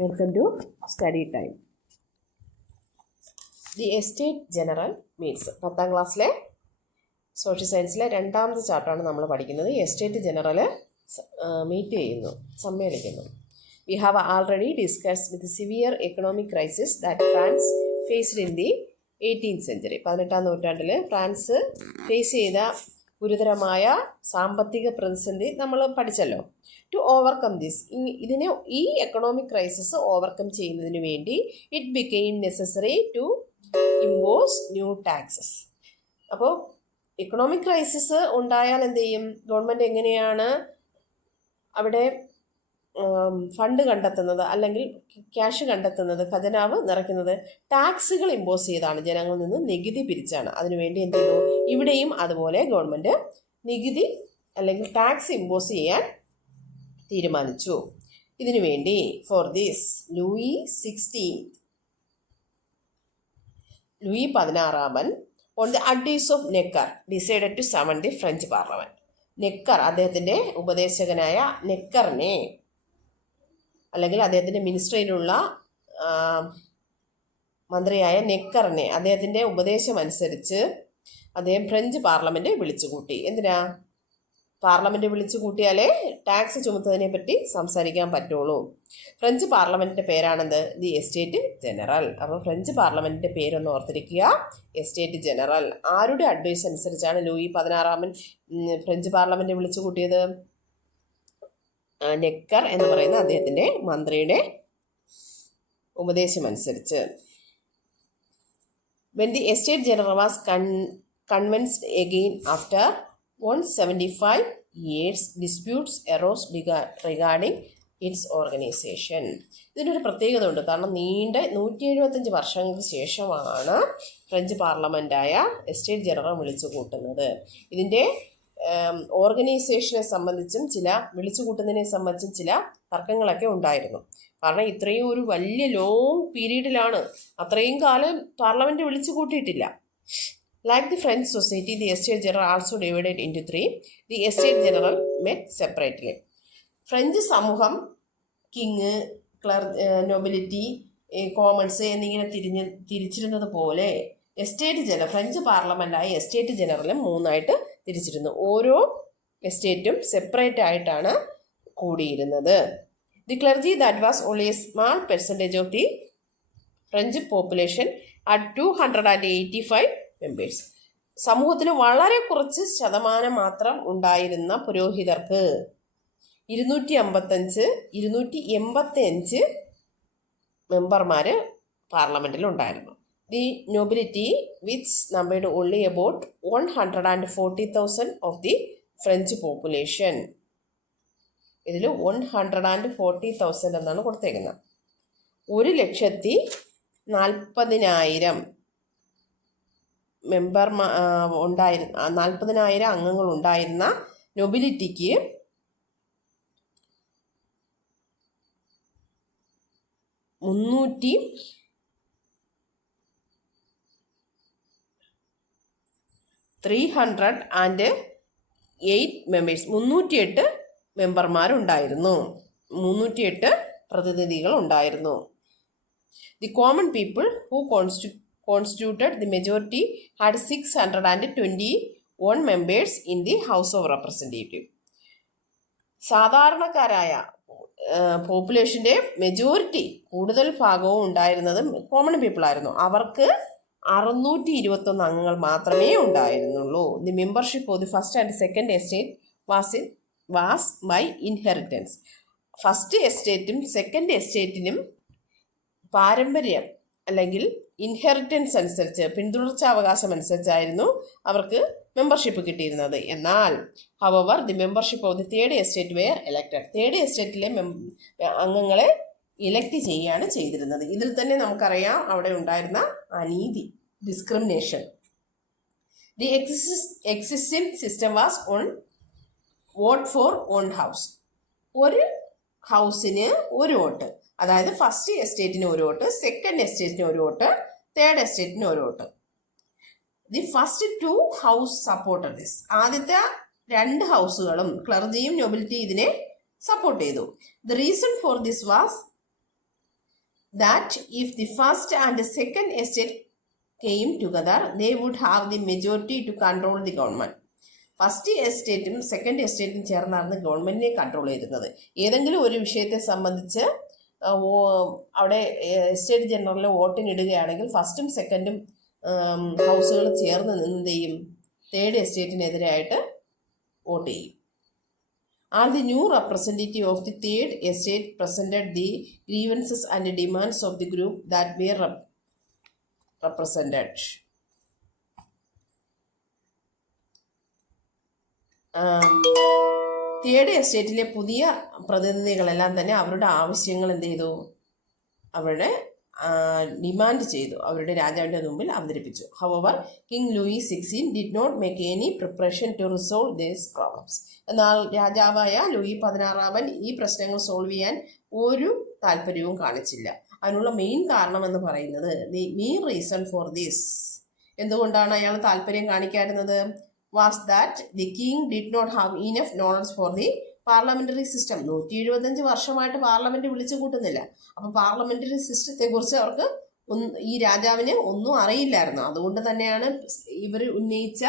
Welcome to study time. The estate general meats 10ാം ക്ലാസ്സിലെ social സയൻസിലെ രണ്ടാമത്തെ ചാപ്റ്ററാണ് നമ്മൾ പഠിക്കുന്നത്. എസ്റ്റേറ്റ് ജനറൽ മീറ്റ് ചെയ്യുന്നു, സമ്മേളിക്കുന്നു. We have already discussed with severe economic crisis that France faced in the 18th century. 18ാം നൂറ്റാണ്ടിൽ ഫ്രാൻസ് ഫേസ് ചെയ്ത ഗുരുതരമായ സാമ്പത്തിക പ്രതിസന്ധി നമ്മൾ പഠിച്ചല്ലോ. ടു ഓവർകം ദിസ്, ഈ എക്കണോമിക് ക്രൈസിസ് ഓവർകം ചെയ്യുന്നതിന് വേണ്ടി it became necessary to impose new taxes. അപ്പോൾ എക്കണോമിക് ക്രൈസിസ് ഉണ്ടായാൽ എന്ത് ചെയ്യും? ഗവൺമെൻറ് എങ്ങനെയാണ് അവിടെ ഫണ്ട് കണ്ടെത്തുന്നത്, അല്ലെങ്കിൽ ക്യാഷ് കണ്ടെത്തുന്നത്, ഖജനാവ് നിറയ്ക്കുന്നത്? ടാക്സുകൾ ഇമ്പോസ് ചെയ്താണ്, ജനങ്ങളിൽ നിന്ന് നികുതി പിരിച്ചാണ്. അതിനുവേണ്ടി എന്ത് ചെയ്തു? ഇവിടെയും അതുപോലെ ഗവൺമെൻറ് നികുതി അല്ലെങ്കിൽ ടാക്സ് ഇമ്പോസ് ചെയ്യാൻ തീരുമാനിച്ചു. ഇതിനു വേണ്ടി for this Louis 16 on the advice of Necker decided to summon the French parliament. Necker, അദ്ദേഹത്തിൻ്റെ ഉപദേശകനായ നെക്കറിനെ, അല്ലെങ്കിൽ അദ്ദേഹത്തിൻ്റെ മിനിസ്ട്രിയിലുള്ള മന്ത്രിയായ നെക്കറിനെ, അദ്ദേഹത്തിൻ്റെ ഉപദേശമനുസരിച്ച് അദ്ദേഹം ഫ്രഞ്ച് പാർലമെൻറ്റ് വിളിച്ചുകൂട്ടി. എന്തിനാ? പാർലമെൻറ്റ് വിളിച്ചു കൂട്ടിയാലേ ടാക്സ് ചുമത്തുന്നതിനെ പറ്റി സംസാരിക്കാൻ പറ്റുള്ളൂ. ഫ്രഞ്ച് പാർലമെൻറ്റിൻ്റെ പേരാണെന്ത്? The estate general. അപ്പോൾ ഫ്രഞ്ച് പാർലമെൻറ്റിൻ്റെ പേരൊന്ന് ഓർത്തിരിക്കുക, എസ്റ്റേറ്റ് ജനറൽ. ആരുടെ അഡ്വൈസ് അനുസരിച്ചാണ് ലൂയി 16 ഫ്രഞ്ച് പാർലമെൻറ്റ് വിളിച്ചു കൂട്ടിയത്? നെക്കർ എന്ന് പറയുന്ന അദ്ദേഹത്തിൻ്റെ മന്ത്രിയുടെ ഉപദേശമനുസരിച്ച്. When the estate general was convinced again after 175 years, disputes arose regarding its organization. ഇതിനൊരു പ്രത്യേകത ഉണ്ട്. കാരണം നീണ്ട 175 വർഷങ്ങൾക്ക് ശേഷമാണ് ഫ്രഞ്ച് പാർലമെൻറ്റായ എസ്റ്റേറ്റ് ജനറൽ വിളിച്ചു കൂട്ടുന്നത്. ഇതിൻ്റെ ഓർഗനൈസേഷനെ സംബന്ധിച്ചും വിളിച്ചു കൂട്ടുന്നതിനെ സംബന്ധിച്ചും ചില തർക്കങ്ങളൊക്കെ ഉണ്ടായിരുന്നു. കാരണം ഇത്രയും ഒരു വലിയ ലോങ് പീരീഡിലാണ്, അത്രയും കാലം പാർലമെൻറ്റ് വിളിച്ചു കൂട്ടിയിട്ടില്ല. Like the French society, the Estate General also divided into 3. The Estate General met separately. French സമൂഹം കിങ്, നൊബിലിറ്റി, കോമൺസ് എന്നിങ്ങനെ തിരിച്ചിരുന്നത് പോലെ ഫ്രഞ്ച് പാർലമെൻറ്റായ എസ്റ്റേറ്റ് ജനറലും 3ആയിട്ട് തിരിച്ചിരുന്നു. ഓരോ എസ്റ്റേറ്റും സെപ്പറേറ്റ് ആയിട്ടാണ് കൂടിയിരുന്നത്. The clergy that was only a small percentage of the French population at 285 members. സമൂഹത്തിൽ വളരെ കുറച്ച് ശതമാനം മാത്രം ഉണ്ടായിരുന്ന പുരോഹിതർക്ക് 285 മെമ്പർമാർ പാർലമെൻറ്റിൽ ഉണ്ടായിരുന്നു. The nobility which numbered only about 140,000 of the French population. ഇതിൽ 140,000 എന്നാണ് കൊടുത്തേക്കുന്നത്. 1,40,000 ഉണ്ടായിരുന്ന 40,000 അംഗങ്ങൾ ഉണ്ടായിരുന്ന നൊബിലിറ്റിക്ക് 308 മെമ്പർമാരുണ്ടായിരുന്നു, 308 പ്രതിനിധികൾ ഉണ്ടായിരുന്നു. The common people who constituted the majority had 621 members in the House of Representatives. സാധാരണക്കാരായ പോപ്പുലേഷൻ്റെ മെജോറിറ്റി, കൂടുതൽ ഭാഗവും ഉണ്ടായിരുന്നത് കോമൺ പീപ്പിൾ ആയിരുന്നു. അവർക്ക് 621 അംഗങ്ങൾ മാത്രമേ ഉണ്ടായിരുന്നുള്ളൂ. The membership of the first and second estate was by inheritance. First എസ്റ്റേറ്റും സെക്കൻഡ് എസ്റ്റേറ്റിനും പാരമ്പര്യം അല്ലെങ്കിൽ ഇൻഹെറിറ്റൻസ് അനുസരിച്ച്, പിന്തുടർച്ചാവകാശം അനുസരിച്ചായിരുന്നു അവർക്ക് മെമ്പർഷിപ്പ് കിട്ടിയിരുന്നത്. എന്നാൽ however the membership of the third estate were elected. Third എസ്റ്റേറ്റിലെ അംഗങ്ങളെ ഇലക്ട് ചെയ്യുകയാണ് ചെയ്തിരുന്നത്. ഇതിൽ തന്നെ നമുക്കറിയാം അവിടെ ഉണ്ടായിരുന്ന അനീതി, discrimination. The existing system was on vote four on house. ഒരു ഹൗസിന് ഒരു വോട്ട്, അതായത് ഫസ്റ്റ് എസ്റ്റേറ്റിന് ഒരു വോട്ട്, സെക്കൻഡ് എസ്റ്റേറ്റിന് ഒരു വോട്ട്, തേർഡ് എസ്റ്റേറ്റിന് ഒരു vote. The first 2 house supported this. ആദ്യത്തെ 2 ഹൗസുകളും ക്ലർജിയും നൊബിലിറ്റി ഇതിനെ സപ്പോർട്ട് ചെയ്തു. The reason for this was that if the first and the second estate came together, they would have the majority to control the government. First എസ്റ്റേറ്റും second എസ്റ്റേറ്റും ചേർന്നാണ് ഗവൺമെൻറ്റിനെ control ചെയ്തിരുന്നത്. ഏതെങ്കിലും ഒരു വിഷയത്തെ സംബന്ധിച്ച് അവിടെ എസ്റ്റേറ്റ് ജനറലിൽ വോട്ടിനിടുകയാണെങ്കിൽ ഫസ്റ്റും സെക്കൻഡും ഹൗസുകൾ ചേർന്ന് എന്ത് ചെയ്യും? തേർഡ് എസ്റ്റേറ്റിനെതിരായിട്ട് വോട്ട് ചെയ്യും. All the new representative of the third estate presented the grievances and demands of the group that were represented. Third എസ്റ്റേറ്റിലെ പുതിയ പ്രതിനിധികളെല്ലാം തന്നെ അവരുടെ ആവശ്യങ്ങൾ എന്ത് ചെയ്തു? അവരുടെ ഡിമാൻഡ് ചെയ്തു, അവരുടെ രാജാവിൻ്റെ മുമ്പിൽ അവതരിപ്പിച്ചു. Hour king Louis 16 did not make any preparation to resolve these problems. എന്നാൽ രാജാവായ ലൂയി 16 ഈ പ്രശ്നങ്ങൾ സോൾവ് ചെയ്യാൻ ഒരു താല്പര്യവും കാണിച്ചില്ല. അതിനുള്ള മെയിൻ കാരണം എന്ന് പറയുന്നത് the main reason for this, എന്തുകൊണ്ടാണ് അയാൾ താല്പര്യം കാണിക്കാറുന്നത്, was that the king did not have enough knowledge for the parliamentary system. 175 വർഷമായിട്ട് പാർലമെന്റ് വിളിച്ചു കൂട്ടുന്നില്ല. അപ്പോൾ പാർലമെന്ററി സിസ്റ്റത്തെക്കുറിച്ച് അവർക്ക് ഈ രാജാവിന് ഒന്നും അറിയില്ലായിരുന്നു. അതുകൊണ്ട് തന്നെയാണ് ഇവർ ഉന്നയിച്ച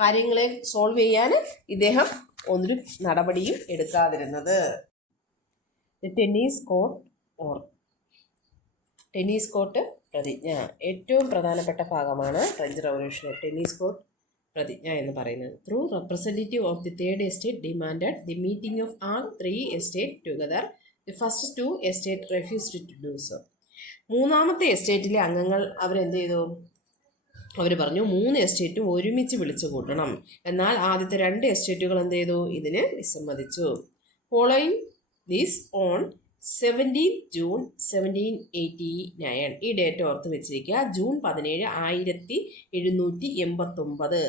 കാര്യങ്ങളെ സോൾവ് ചെയ്യാൻ ഇദ്ദേഹം ഒരു നടപടിയും എടുക്കാതിരുന്നത്. ടെന്നീസ് കോർട്ട് പ്രതിജ്ഞ ഏറ്റവും പ്രധാനപ്പെട്ട ഭാഗമാണ് ഫ്രഞ്ച് റവല്യൂഷനിൽ ടെന്നീസ് കോർട്ട് പ്രതിജ്ഞ എന്ന് പറയുന്നത്. Through representative of the third estate demanded the meeting of all 3 estate together. The first 2 estate refused to do so. മൂന്നാമത്തെ എസ്റ്റേറ്റിലെ അംഗങ്ങൾ അവരെന്ത് ചെയ്തു? അവർ പറഞ്ഞു 3 എസ്റ്റേറ്റും ഒരുമിച്ച് വിളിച്ചു കൂട്ടണം. എന്നാൽ ആദ്യത്തെ 2 എസ്റ്റേറ്റുകൾ എന്ത് ചെയ്തു? ഇതിന് വിസമ്മതിച്ചു. ഫോളോയിങ് ദിസ് ഓൺ 17 ജൂൺ 1789, ഈ ഡേറ്റ് ഓർത്ത് വെച്ചിരിക്കുക. ജൂൺ 17 1789,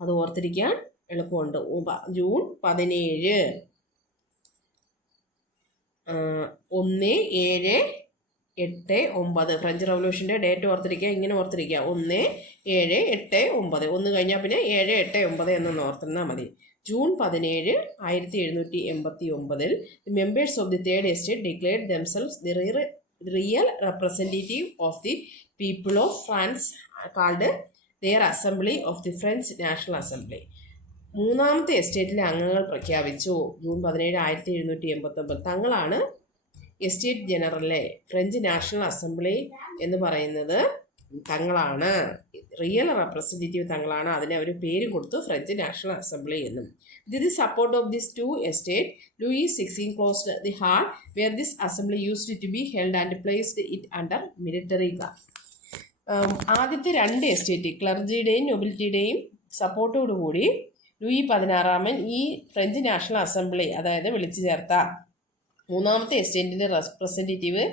അത് ഓർത്തിരിക്കാൻ എളുപ്പമുണ്ട്. ജൂൺ 17 1789 ഫ്രഞ്ച് റവല്യൂഷൻ്റെ ഡേറ്റ് ഓർത്തിരിക്കുക. ഇങ്ങനെ ഓർത്തിരിക്കുക 1789, 1 കഴിഞ്ഞാൽ പിന്നെ 789 എന്നൊന്ന് ഓർത്തിരുന്നാൽ മതി. June 17 1789 the members of the third estate declared themselves the real representative of the people of France, called their assembly of the French National Assembly. മൂന്നാമത്തെ എസ്റ്റേറ്റിലെ അംഗങ്ങൾ പ്രഖ്യാപിച്ചു ജൂൺ 17 1789 തങ്ങളാണ് എസ്റ്റേറ്റ് ജനറലിലെ ഫ്രഞ്ച് നാഷണൽ അസംബ്ലി എന്ന് പറയുന്നത് തങ്ങളാണ്, റിയൽ റെപ്രസെൻറ്റേറ്റീവ് തങ്ങളാണ്. അതിന് അവർ പേര് കൊടുത്തു ഫ്രഞ്ച് നാഷണൽ അസംബ്ലി എന്നും. With the support of these 2 estates, Louis XVI closed the hall where this assembly used to be held and placed it under military guard. ആദ്യത്തെ 2 estate ക്ലർജിയുടെയും നൊബിലിറ്റിയുടെയും സപ്പോർട്ടോടുകൂടി Louis 16 ഈ French national assembly, അതായത് വിളിച്ചു ചേർത്ത മൂന്നാമത്തെ എസ്റ്റേറ്റിൻ്റെ representative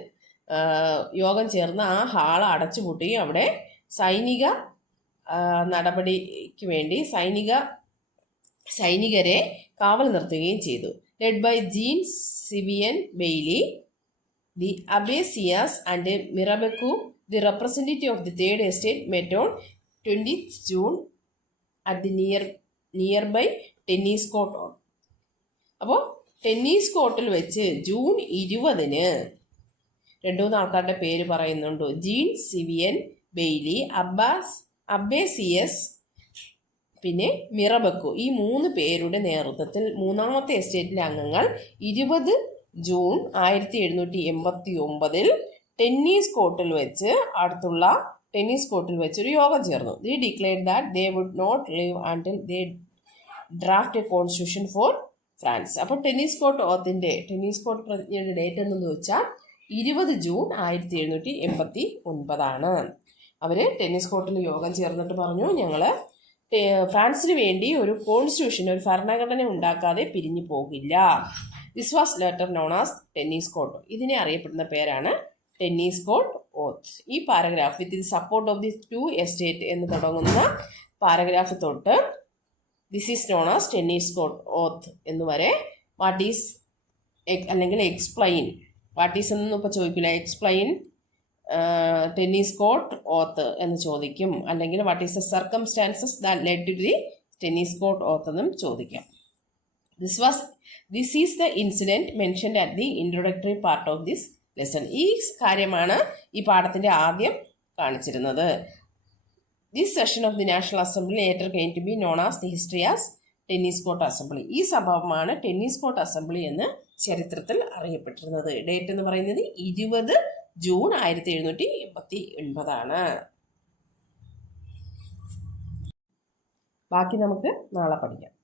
യോഗം ചേർന്ന് ആ ഹാൾ അടച്ചുപൂട്ടുകയും അവിടെ സൈനിക നടപടിക്ക് വേണ്ടി സൈനികരെ കാവൽ നിർത്തുകയും ചെയ്തു. Led by Jean Sylvain Bailly, the Abbe Sieyes and Mirabeau, the representative of the third estate met on 20 June at the nearby tennis court. അപ്പോൾ ടെന്നീസ് കോർട്ടിൽ വെച്ച് ജൂൺ 20 2-3 ആൾക്കാരുടെ പേര് പറയുന്നുണ്ട്. ജീൻ സിവിയൻ ബെയ്ലി, അബ്ബേസിയസ്, പിന്നെ മിറബക്കു, ഈ 3 പേരുടെ നേതൃത്വത്തിൽ മൂന്നാമത്തെ എസ്റ്റേറ്റിലെ അംഗങ്ങൾ 20 ജൂൺ 1789 ടെന്നീസ് കോർട്ടിൽ വെച്ച് ഒരു യോഗം ചേർന്നു. The declared that they would not leave until they draft a constitution for France. അപ്പോൾ ടെന്നീസ് കോർട്ട് പ്രതിജ്ഞയുടെ ഡേറ്റ് എന്ന് വെച്ചാൽ 20 ജൂൺ 1789. അവർ ടെന്നീസ് കോർട്ടിൽ യോഗം ചേർന്നിട്ട് പറഞ്ഞു, ഞങ്ങൾ ഫ്രാൻസിന് വേണ്ടി ഒരു കോൺസ്റ്റിറ്റ്യൂഷൻ, ഒരു ഭരണഘടന ഉണ്ടാക്കാതെ പിരിഞ്ഞു പോകില്ല. This was later known as tennis court. ഇതിനെ അറിയപ്പെടുന്ന പേരാണ് ടെന്നീസ് കോർട്ട് ഓത്ത്. ഈ paragraph with the support of the 2 estate എന്ന് തുടങ്ങുന്ന പാരഗ്രാഫ് തൊട്ട് this is known as tennis court oath എന്ന് വരെ വാട്ട് ഈസ് അല്ലെങ്കിൽ എക്സ്പ്ലെയിൻ, വാട്ട് ഈസ് എന്നൊന്നും ഇപ്പോൾ ചോദിക്കില്ല, എക്സ്പ്ലെയിൻ ടെന്നീസ് കോർട്ട് ഓത്ത് എന്ന് ചോദിക്കും. അല്ലെങ്കിൽ what is the circumstances that led to the tennis court oath എന്നും ചോദിക്കാം. This is the incident mentioned at the introductory part of this lesson. ഈ കാര്യമാണ് ഈ പാഠത്തിൻ്റെ ആദ്യം കാണിച്ചിരുന്നത്. This session of the national assembly later came to be known as the history as tennis court assembly. ഈ സംഭവമാണ് ടെന്നീസ് കോർട്ട് അസംബ്ലി എന്ന് ചരിത്രത്തിൽ അറിയപ്പെട്ടിരുന്നത്. ഡേറ്റ് എന്ന് പറയുന്നത് 20 ജൂൺ 1789. ബാക്കി നമുക്ക് നാളെ പഠിക്കാം.